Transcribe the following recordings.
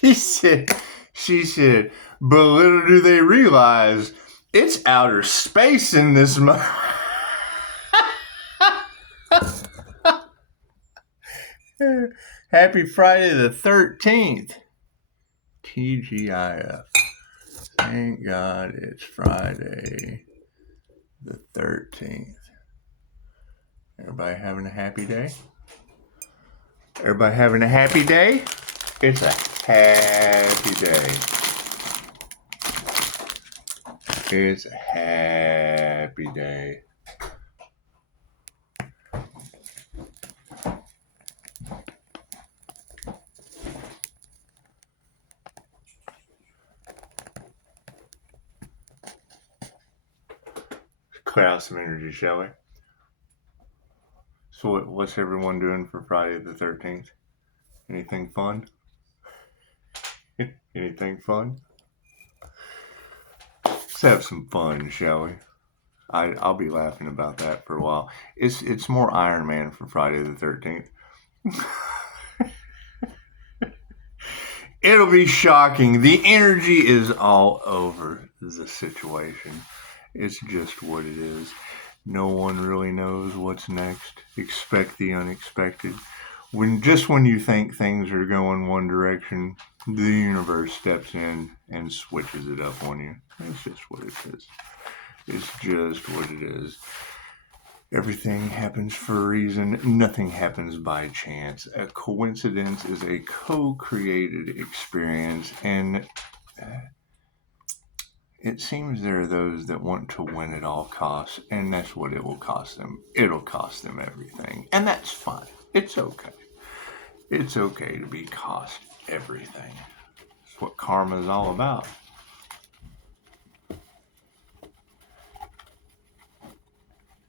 she said, but little do they realize it's outer space in this month. Happy Friday the 13th. TGIF. Thank God it's Friday the 13th. Everybody having a happy day? Everybody having a happy day? It's a happy day. It's a happy day. Clear out some energy, shall we? So what's everyone doing for Friday the 13th? Anything fun? Anything fun? Let's have some fun, shall we? I'll be laughing about that for a while. It's more Iron Man for Friday the 13th. It'll be shocking. The energy is all over the situation. It's just what it is. No one really knows what's next. Expect the unexpected. When you think things are going one direction, the universe steps in and switches it up on you. It's just what it is. It's just what it is. Everything happens for a reason. Nothing happens by chance. A coincidence is a co-created experience, and it seems there are those that want to win at all costs, and that's what it will cost them. It'll cost them everything, and that's fine. It's okay. It's okay to be cost everything. That's what karma is all about.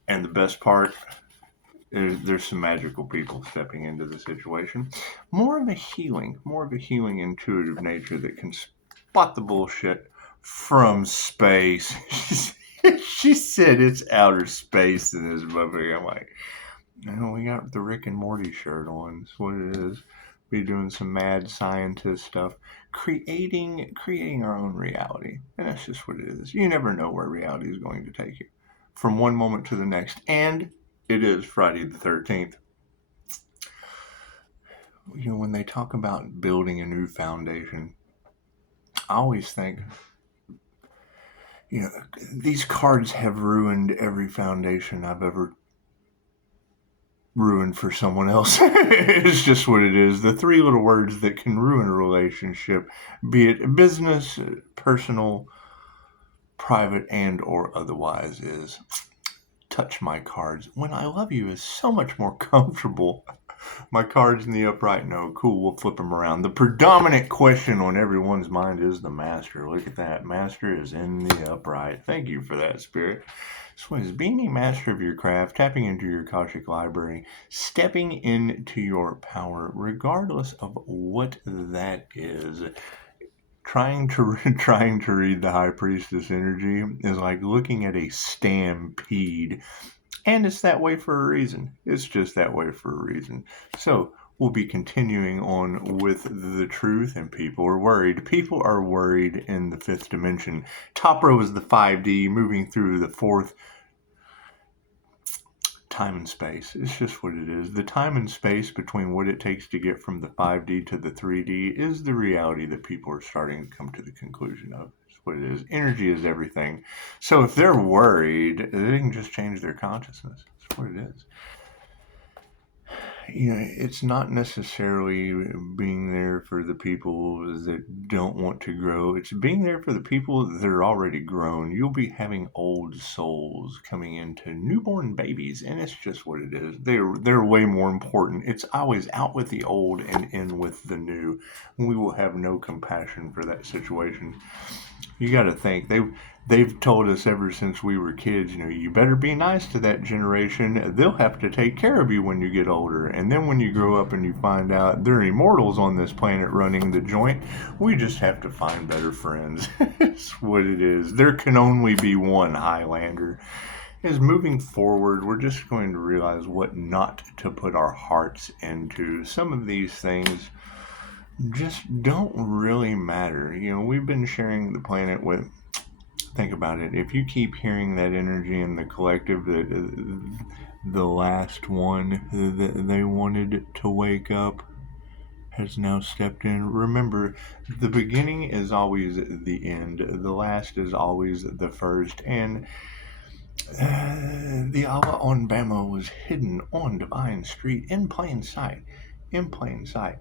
And the best part is there's some magical people stepping into the situation. More of a healing intuitive nature that can spot the bullshit from space. She said it's outer space in this movie. I'm like, no, we got the Rick and Morty shirt on. That's what it is. Be doing some mad scientist stuff, creating our own reality. And that's just what it is. You never know where reality is going to take you from one moment to the next. And it is Friday the 13th. You know, when they talk about building a new foundation, I always think, you know, these cards have ruined every foundation I've ever ruined for someone else. It's just what it is. The three little words that can ruin a relationship, be it business, personal, private, and or otherwise, is touch my cards. When I love you is so much more comfortable. My cards in the upright, no, cool, we'll flip them around. The predominant question on everyone's mind is the master. Look at that. Master is in the upright. Thank you for that, Spirit. So is being a master of your craft, tapping into your Akashic library, stepping into your power, regardless of what that is. Trying to read the High Priestess energy is like looking at a stampede. And it's that way for a reason. It's just that way for a reason. So we'll be continuing on with the truth, and people are worried. People are worried in the fifth dimension. Top row is the 5D, moving through the fourth. Time and space. It's just what it is. The time and space between what it takes to get from the 5D to the 3D is the reality that people are starting to come to the conclusion of. It's what it is. Energy is everything. So if they're worried, they can just change their consciousness. That's what it is. You know, it's not necessarily being there for the people that don't want to grow. It's being there for the people that are already grown. You'll be having old souls coming into newborn babies, and it's just what it is. They're way more important. It's always out with the old and in with the new. We will have no compassion for that situation. You got to think they've told us ever since we were kids, you know, you better be nice to that generation. They'll have to take care of you when you get older. And then when you grow up and you find out they're immortals on this planet running the joint, we just have to find better friends. It's what it is. There can only be one Highlander. As moving forward, we're just going to realize what not to put our hearts into. Some of these things just don't really matter. We've been sharing the planet with, think about it, if you keep hearing that energy in the collective that the last one that they wanted to wake up has now stepped in. Remember, the beginning is always the end, the last is always the first, and the Allah on Bama was hidden on Divine Street in plain sight. In plain sight.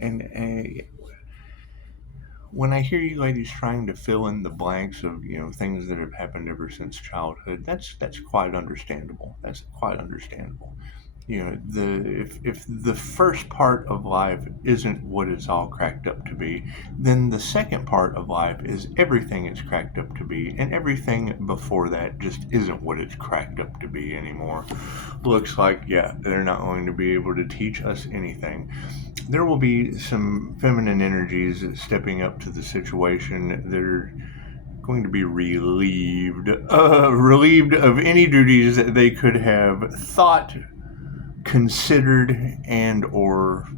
And when I hear you ladies trying to fill in the blanks of things that have happened ever since childhood, that's quite understandable. That's quite understandable. If the first part of life isn't what it's all cracked up to be, then the second part of life is everything it's cracked up to be, and everything before that just isn't what it's cracked up to be anymore. Looks like, yeah, they're not going to be able to teach us anything. There will be some feminine energies stepping up to the situation. They're going to be relieved of any duties that they could have thought, considered, and or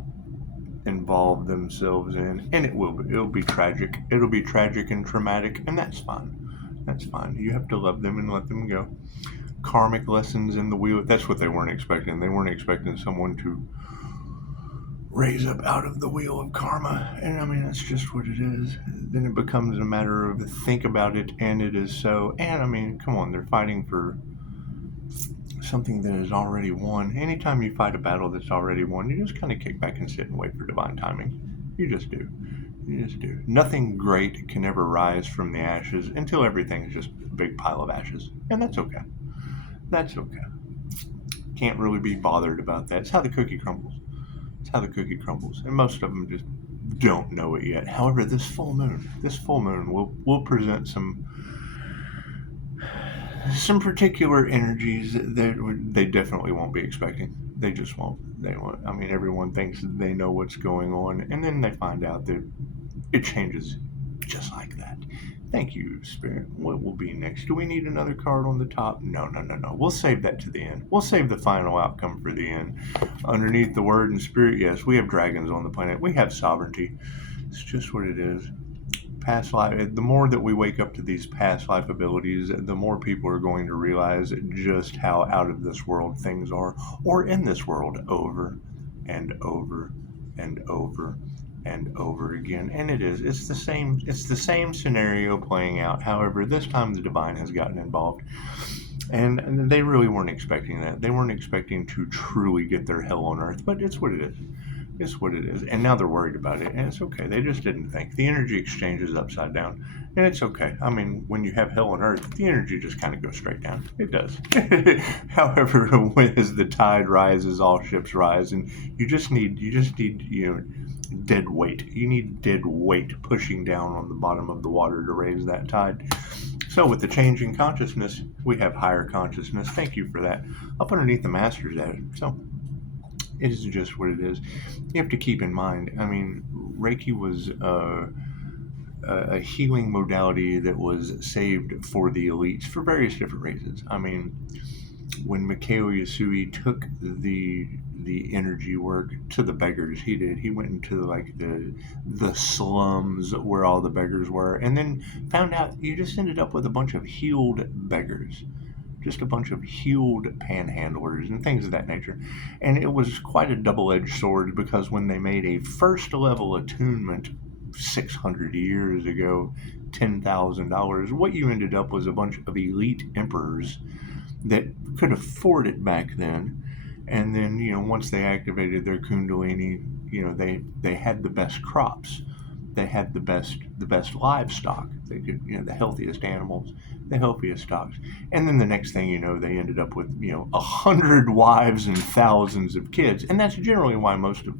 involved themselves in, and it'll be tragic. It'll be tragic and traumatic, and that's fine. That's fine. You have to love them and let them go. Karmic lessons in the wheel. That's what they weren't expecting. They weren't expecting someone to raise up out of the wheel of karma, and I mean, that's just what it is. Then it becomes a matter of think about it, and it is so. And I mean, come on, they're fighting for something that is already won. Anytime you fight a battle that's already won, you just kind of kick back and sit and wait for divine timing. You just do. You just do. Nothing great can ever rise from the ashes until everything's just a big pile of ashes, and that's okay. That's okay. Can't really be bothered about that. It's how the cookie crumbles. It's how the cookie crumbles, and most of them just don't know it yet. However, this full moon will present some particular energies that they definitely won't be expecting. They just won't. They won't. I mean, everyone thinks they know what's going on, and then they find out that it changes just like that. Thank you, Spirit. What will be next? Do we need another card on the top? No. We'll save that to the end. We'll save the final outcome for the end. Underneath the word and spirit, yes, we have dragons on the planet. We have sovereignty. It's just what it is. Past life, the more that we wake up to these past life abilities, the more people are going to realize just how out of this world things are, or in this world, over and over and over and over again. And it's the same scenario playing out. However, this time the divine has gotten involved, and they really weren't expecting that. They weren't expecting to truly get their hell on earth, but it's what it is. It's what it is. And now they're worried about it, and it's okay. They just didn't think. The energy exchange is upside down, and it's okay. I mean, when you have hell on earth, the energy just kind of goes straight down. It does. However, as the tide rises, all ships rise, and you just need dead weight. You need dead weight pushing down on the bottom of the water to raise that tide. So with the change in consciousness, we have higher consciousness. Thank you for that. Up underneath the master's edge. So it is just what it is. You have to keep in mind, I mean, Reiki was a healing modality that was saved for the elites for various different reasons. I mean, when Mikao Yasui took the energy work to the beggars, he did. He went into like the slums where all the beggars were, and then found out you just ended up with a bunch of healed beggars. Just a bunch of healed panhandlers and things of that nature. And it was quite a double-edged sword, because when they made a first level attunement 600 years ago, $10,000, what you ended up was a bunch of elite emperors that could afford it back then. And then, once they activated their kundalini, they had the best crops. They had the best livestock. They could, the healthiest animals, the healthiest stocks. And then the next thing you know, they ended up with, 100 wives and thousands of kids. And that's generally why most of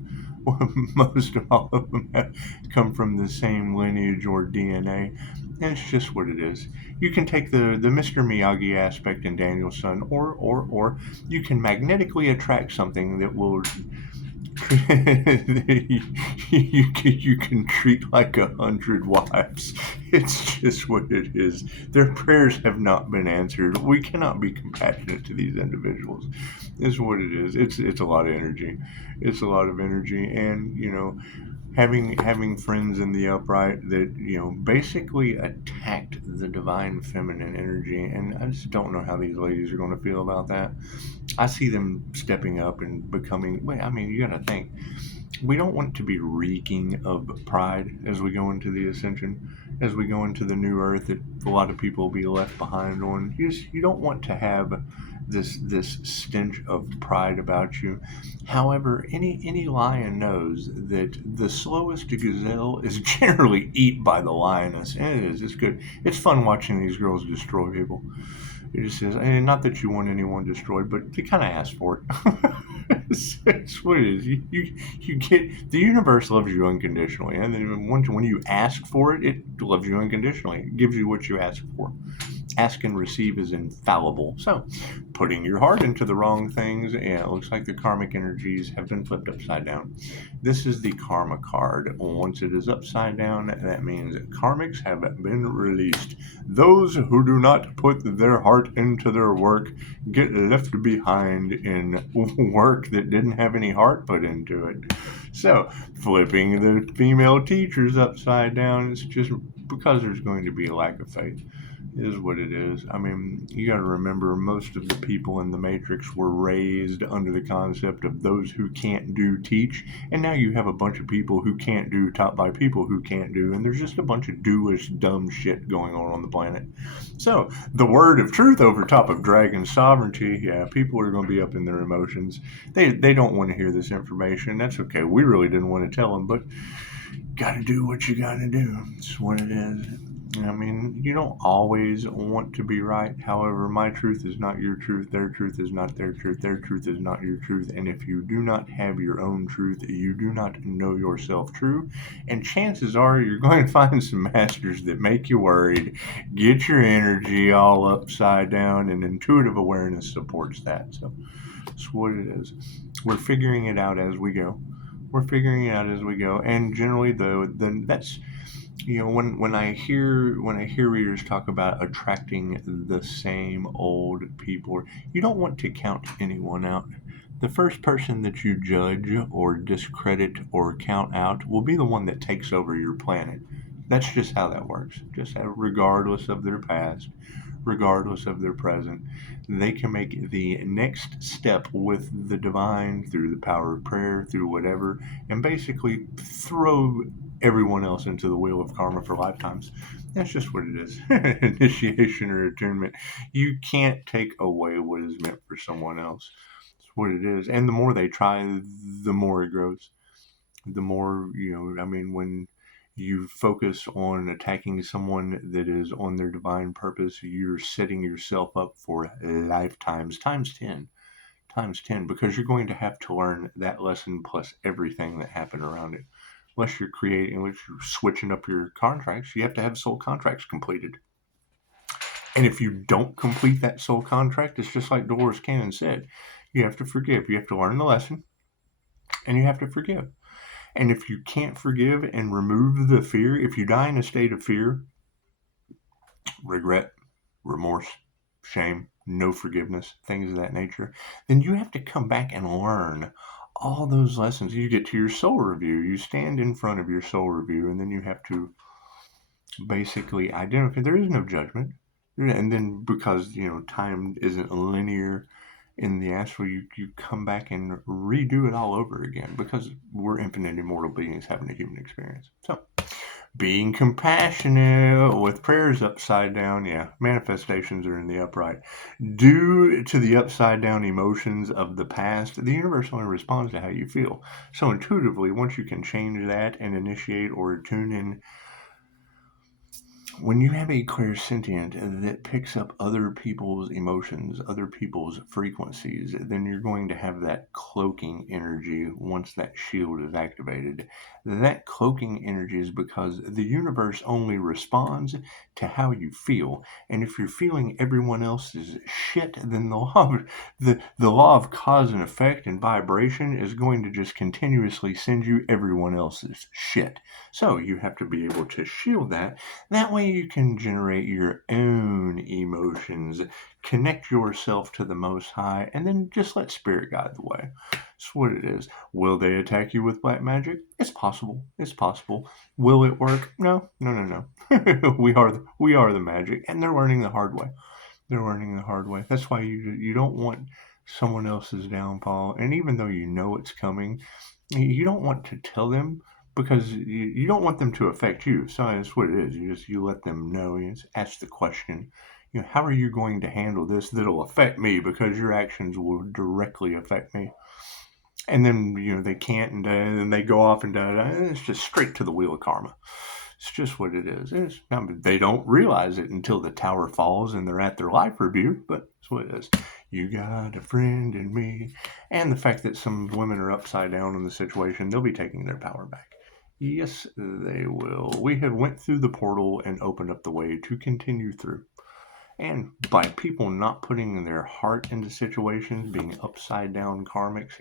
all of them have come from the same lineage or DNA. And it's just what it is. You can take the Mr. Miyagi aspect in Daniel's son, or you can magnetically attract something that will you can treat like 100 wives. It's just what it is. Their prayers have not been answered. We cannot be compassionate to these individuals. It's what it is. It's a lot of energy. It's a lot of energy, and having friends in the upright that basically attacked the divine feminine energy, and I just don't know how these ladies are going to feel about that. I see them stepping up and becoming. Well, I mean, you got to think. We don't want to be reeking of pride as we go into the ascension, as we go into the new earth that a lot of people will be left behind on. You don't want to have this stench of pride about you. However, any lion knows that the slowest gazelle is generally eaten by the lioness, and it's good. It's fun watching these girls destroy people. It just says, and not that you want anyone destroyed, but they kind of ask for it. It's what it is. You get the universe loves you unconditionally, and then when you ask for it, it loves you unconditionally. It gives you what you ask for. Ask and receive is infallible. So, putting your heart into the wrong things, and it looks like the karmic energies have been flipped upside down. This is the karma card. Once it is upside down, that means karmics have been released. Those who do not put their heart into their work get left behind in work that didn't have any heart put into it. So, flipping the female teachers upside down, it's just because there's going to be a lack of faith. Is what it is. I mean, you got to remember most of the people in the Matrix were raised under the concept of those who can't do teach, and now you have a bunch of people who can't do taught by people who can't do, and there's just a bunch of doish, dumb shit going on the planet. So, the word of truth over top of dragon sovereignty, yeah, people are going to be up in their emotions. They don't want to hear this information. That's okay. We really didn't want to tell them, but got to do what you got to do. It's what it is. I mean, you don't always want to be right. However, my truth is not your truth. Their truth is not their truth. Their truth is not your truth. And if you do not have your own truth, you do not know yourself true. And chances are you're going to find some masters that make you worried, get your energy all upside down, and intuitive awareness supports that. So that's what it is. We're figuring it out as we go. We're figuring it out as we go. And generally, though, then that's when I hear readers talk about attracting the same old people, you don't want to count anyone out. The first person that you judge or discredit or count out will be the one that takes over your planet. That's just how that works. Just regardless of their past, regardless of their present, they can make the next step with the divine through the power of prayer, through whatever, and basically throw everyone else into the wheel of karma for lifetimes. That's just what it is. Initiation or attunement. You can't take away what is meant for someone else. It's what it is. And the more they try, the more it grows. The more, I mean, when you focus on attacking someone that is on their divine purpose, you're setting yourself up for lifetimes times 10. Times 10, because you're going to have to learn that lesson plus everything that happened around it. Unless you're switching up your contracts, you have to have soul contracts completed. And if you don't complete that soul contract, it's just like Dolores Cannon said, you have to forgive. You have to learn the lesson, and you have to forgive. And if you can't forgive and remove the fear, if you die in a state of fear, regret, remorse, shame, no forgiveness, things of that nature, then you have to come back and learn all those lessons. You get to your soul review, you stand in front of your soul review, and then you have to basically identify. There is no judgment. And then because, time isn't linear in the astral, you come back and redo it all over again because we're infinite immortal beings having a human experience. So, being compassionate with prayers upside down, yeah, manifestations are in the upright. Due to the upside down emotions of the past, the universe only responds to how you feel. So intuitively, once you can change that and initiate or tune in, when you have a clairsentient that picks up other people's emotions, other people's frequencies, then you're going to have that cloaking energy once that shield is activated. That cloaking energy is because the universe only responds to how you feel. And if you're feeling everyone else's shit, then the law of cause and effect and vibration is going to just continuously send you everyone else's shit. So you have to be able to shield that. That way way you can generate your own emotions, connect yourself to the Most High, and then just let Spirit guide the way. That's what it is. Will they attack you with black magic? It's possible. It's possible. Will it work? No, no, no, no. we are the magic, and they're learning the hard way. They're learning the hard way. That's why you don't want someone else's downfall, and even though you know it's coming, you don't want to tell them because you don't want them to affect you. So that's what it is. You let them know. You just ask the question. How are you going to handle this that'll affect me because your actions will directly affect me? And then they can't, and then they go off and it's just straight to the wheel of karma. It's just what it is. They don't realize it until the tower falls and they're at their life review, but it's what it is. You got a friend in me. And the fact that some women are upside down in the situation, they'll be taking their power back. Yes, they will. We have went through the portal and opened up the way to continue through. And by people not putting their heart into situations, being upside down karmics,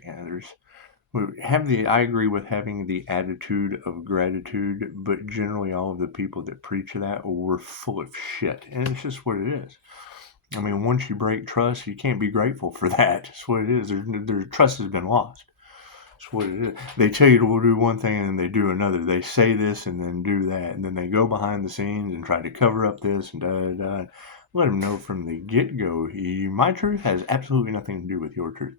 I agree with having the attitude of gratitude, but generally all of the people that preach that were full of shit. And it's just what it is. I mean, once you break trust, you can't be grateful for that. That's what it is. Their trust has been lost. That's what it is. They tell you to do one thing and they do another. They say this and then do that. And then they go behind the scenes and try to cover up this and da-da-da. Let them know from the get-go, my truth has absolutely nothing to do with your truth.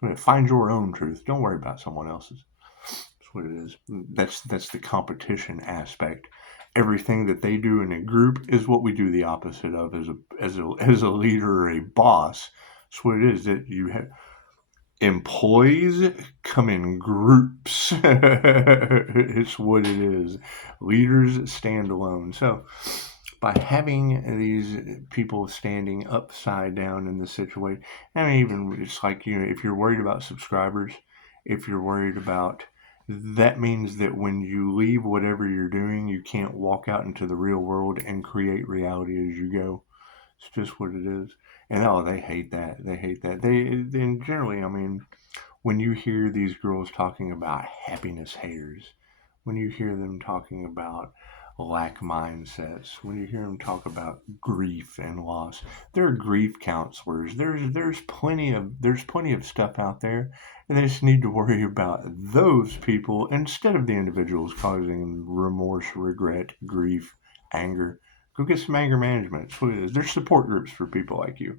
So find your own truth. Don't worry about someone else's. That's what it is. That's the competition aspect. Everything that they do in a group is what we do the opposite of as a leader or a boss. That's what it is. That you have employees come in groups. It's what it is. Leaders stand alone. So by having these people standing upside down in the situation, I mean, even it's like, if you're worried about subscribers, if you're worried about, that means that when you leave whatever you're doing, you can't walk out into the real world and create reality as you go. It's just what it is. And they hate that. They hate that. Then generally, I mean, when you hear these girls talking about happiness haters, when you hear them talking about lack mindsets, when you hear them talk about grief and loss, there are grief counselors. There's plenty of stuff out there, and they just need to worry about those people instead of the individuals causing remorse, regret, grief, anger. Go get some anger management. That's what it is. There's support groups for people like you.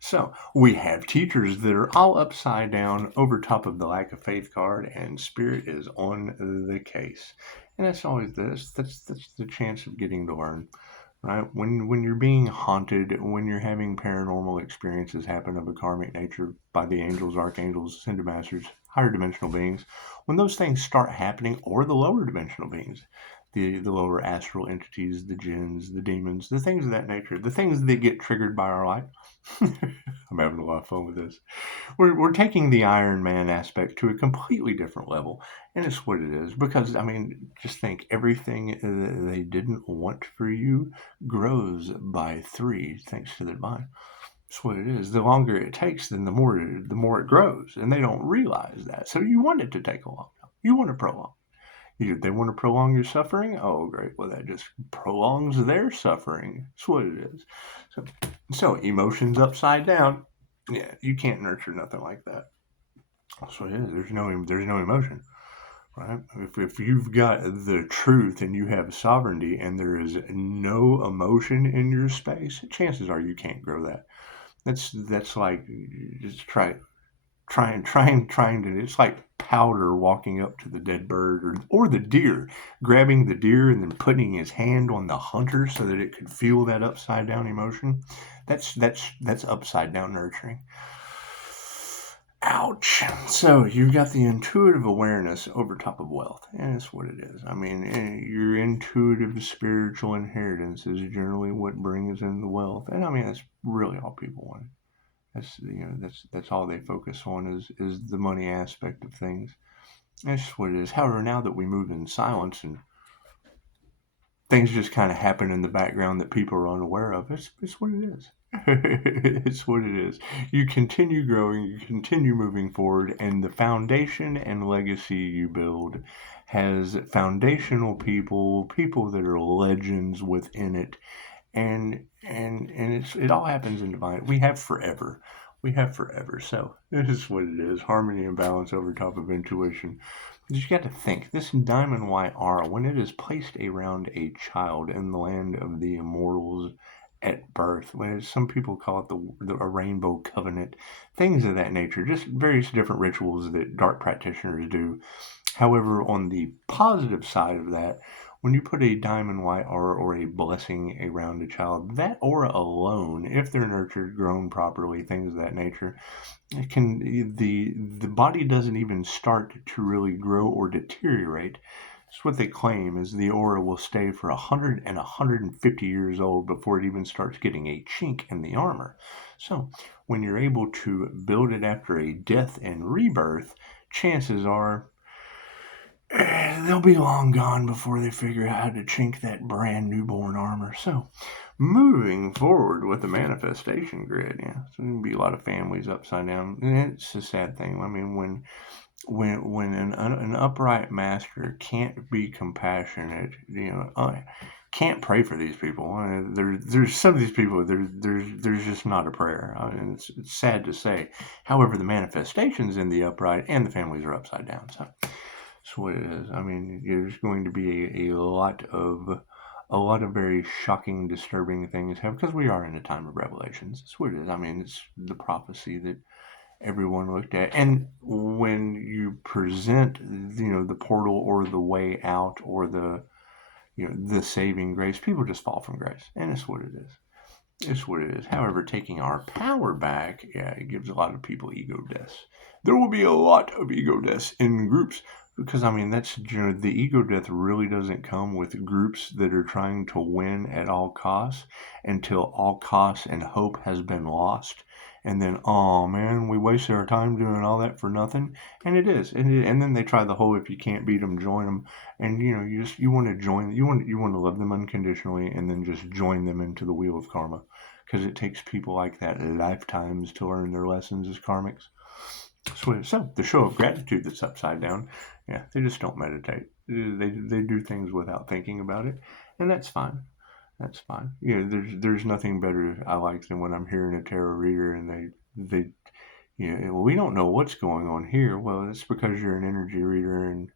So we have teachers that are all upside down over top of the lack of faith card, and Spirit is on the case. And that's always this. That's the chance of getting to learn, right? When you're being haunted, when you're having paranormal experiences happen of a karmic nature by the angels, archangels, ascended masters, higher dimensional beings, when those things start happening, or the lower dimensional beings, the lower astral entities, the jinns, the demons, the things of that nature, the things that get triggered by our light. I'm having a lot of fun with this. We're taking the Iron Man aspect to a completely different level, and it's what it is. Because, I mean, just think, everything that they didn't want for you grows by 3, thanks to the divine. That's what it is. The longer it takes, then the more it grows, and they don't realize that. So you want it to take a long time. You want to prolong. They want to prolong your suffering? Oh, great. Well, that just prolongs their suffering. That's what it is. So emotions upside down. Yeah, you can't nurture nothing like that. That's what it is. There's no emotion, right? If you've got the truth and you have sovereignty and there is no emotion in your space, chances are you can't grow that. That's like, just trying to, it's like powder walking up to the dead bird or the deer, grabbing the deer and then putting his hand on the hunter so that it could feel that upside down emotion. That's upside down nurturing. Ouch. So you've got the intuitive awareness over top of wealth, and it's what it is. I mean, your intuitive spiritual inheritance is generally what brings in the wealth, and I mean, that's really all people want. That's all they focus on is the money aspect of things. That's just what it is. However, now that we move in silence and things just kind of happen in the background that people are unaware of, it's what it is. It's what it is. You continue growing, you continue moving forward, and the foundation and legacy you build has foundational people, people that are legends within it, and it all happens in divine. We have forever. We have forever. So this is what it is. Harmony and balance over top of intuition. You got to think, this diamond white aura, when it is placed around a child in the land of the immortals at birth, when some people call it a rainbow covenant, things of that nature, just various different rituals that dark practitioners do. However, on the positive side of that, when you put a diamond white aura or a blessing around a child, that aura alone, if they're nurtured, grown properly, things of that nature, it can the body doesn't even start to really grow or deteriorate. It's what they claim is the aura will stay for 100 and 150 years old before it even starts getting a chink in the armor. So when you're able to build it after a death and rebirth, chances are they'll be long gone before they figure out how to chink that brand newborn armor. So, moving forward with the manifestation grid, yeah, so there's gonna be a lot of families upside down. And it's a sad thing. I mean, when an upright master can't be compassionate, can't pray for these people. There's some of these people. There's just not a prayer. I mean, it's sad to say. However, the manifestations in the upright and the families are upside down. So. That's what it is. I mean, there's going to be a lot of very shocking, disturbing things happen because we are in a time of revelations. That's what it is. I mean, it's the prophecy that everyone looked at, and when you present, the portal or the way out or the saving grace, people just fall from grace, and it's what it is. It's what it is. However, taking our power back, yeah, it gives a lot of people ego deaths. There will be a lot of ego deaths in groups because, I mean, that's the ego death really doesn't come with groups that are trying to win at all costs until all costs and hope has been lost. And then, oh man, we wasted our time doing all that for nothing. And it is. And then they try the whole if you can't beat them, join them. And you want to join, you want to love them unconditionally and then just join them into the wheel of karma, because it takes people like that lifetimes to learn their lessons as karmics. So the show of gratitude that's upside down, yeah, they just don't meditate. They do things without thinking about it, and that's fine. That's fine. There's nothing better I like than when I'm hearing a tarot reader and they well, we don't know what's going on here. Well, it's because you're an energy reader, and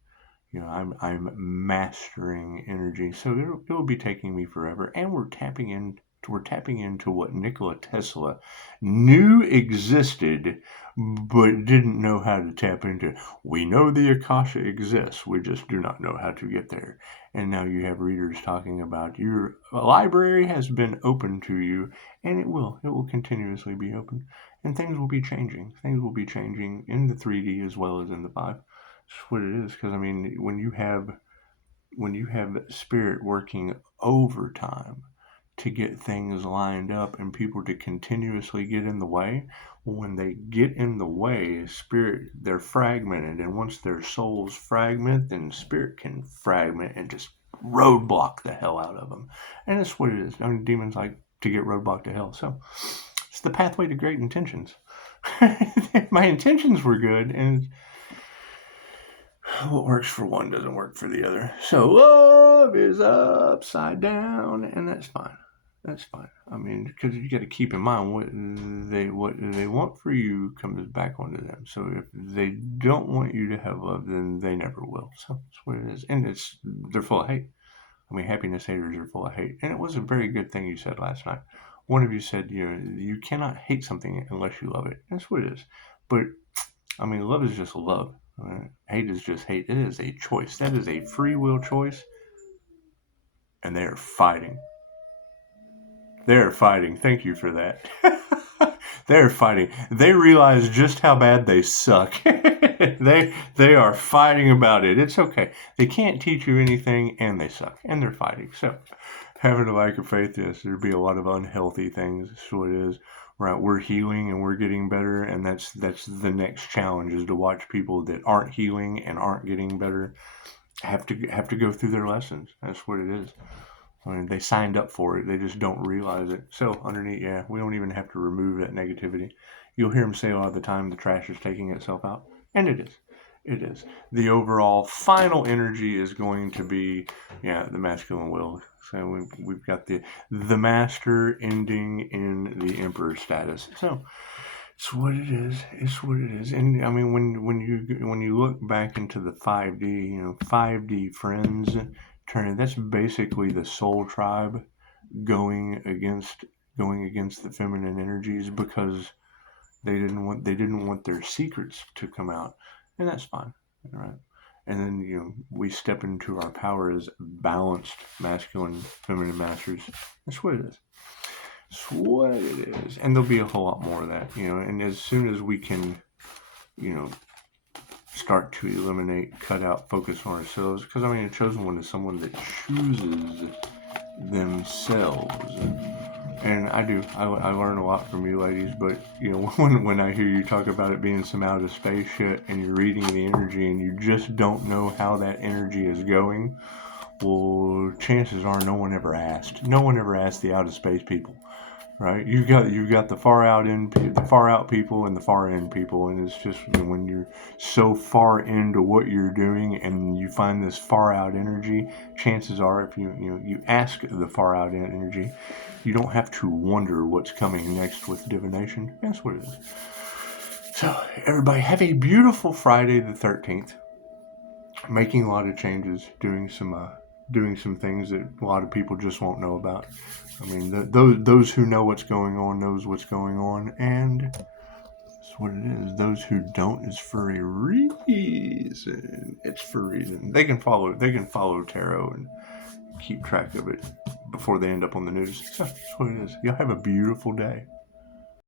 I'm mastering energy, so it'll be taking me forever, and we're tapping into what Nikola Tesla knew existed but didn't know how to tap into. We know the Akasha exists, we just do not know how to get there. And now you have readers talking about your library has been open to you, and it will continuously be open, and things will be changing. Things will be changing in the 3D as well as in the 5. That's what it is, because I mean, when you have spirit working overtime to get things lined up and people to continuously get in the way, when they get in the way, spirit, they're fragmented, and once their souls fragment, then spirit can fragment and just roadblock the hell out of them. And that's what it is. I mean, demons like to get roadblocked to hell, so it's the pathway to great intentions. My intentions were good, and what works for one doesn't work for the other. So love is upside down, and that's fine. That's fine. I mean, because you got to keep in mind what they want for you comes back onto them. So if they don't want you to have love, then they never will. So that's what it is, and they're full of hate. I mean, happiness haters are full of hate, and it was a very good thing you said last night. One of you said you cannot hate something unless you love it. That's what it is. But I mean, love is just love. Right? Hate is just hate. It is a choice. That is a free will choice. And they are fighting. They're fighting. Thank you for that. They're fighting. They realize just how bad they suck. They are fighting about it. It's okay. They can't teach you anything, and they suck, and they're fighting. So, having a lack of faith, yes, there'd be a lot of unhealthy things. So it is. Right, we're healing and we're getting better, and that's the next challenge, is to watch people that aren't healing and aren't getting better have to go through their lessons. That's what it is. I mean, they signed up for it. They just don't realize it. So underneath, yeah, we don't even have to remove that negativity. You'll hear them say all the time, the trash is taking itself out. And it is. It is. The overall final energy is going to be, yeah, the masculine will. So we've got the master ending in the emperor status. So it's what it is. It's what it is. And I mean, when you look back into the 5D, 5D friends turning. That's basically the soul tribe going against the feminine energies because they didn't want their secrets to come out, and that's fine, right? And then we step into our power as balanced masculine feminine masters. That's what it is. That's what it is. And there'll be a whole lot more of that, and as soon as we can start to eliminate, cut out, focus on ourselves, because I mean a chosen one is someone that chooses themselves. And I learn a lot from you ladies, but when I hear you talk about it being some outer space shit and you're reading the energy and you just don't know how that energy is going, well, chances are no one ever asked the outer space people, right? You've got the far out people and the far in people, and it's just when you're so far into what you're doing and you find this far out energy, chances are if you ask the far out energy, you don't have to wonder what's coming next with divination. That's what it is. So everybody have a beautiful Friday the 13th. Making a lot of changes, doing some things that a lot of people just won't know about. I mean, those who know what's going on knows what's going on, and that's what it is. Those who don't is for a reason. It's for a reason. They can follow tarot and keep track of it before they end up on the news. So that's what it is. Y'all have a beautiful day.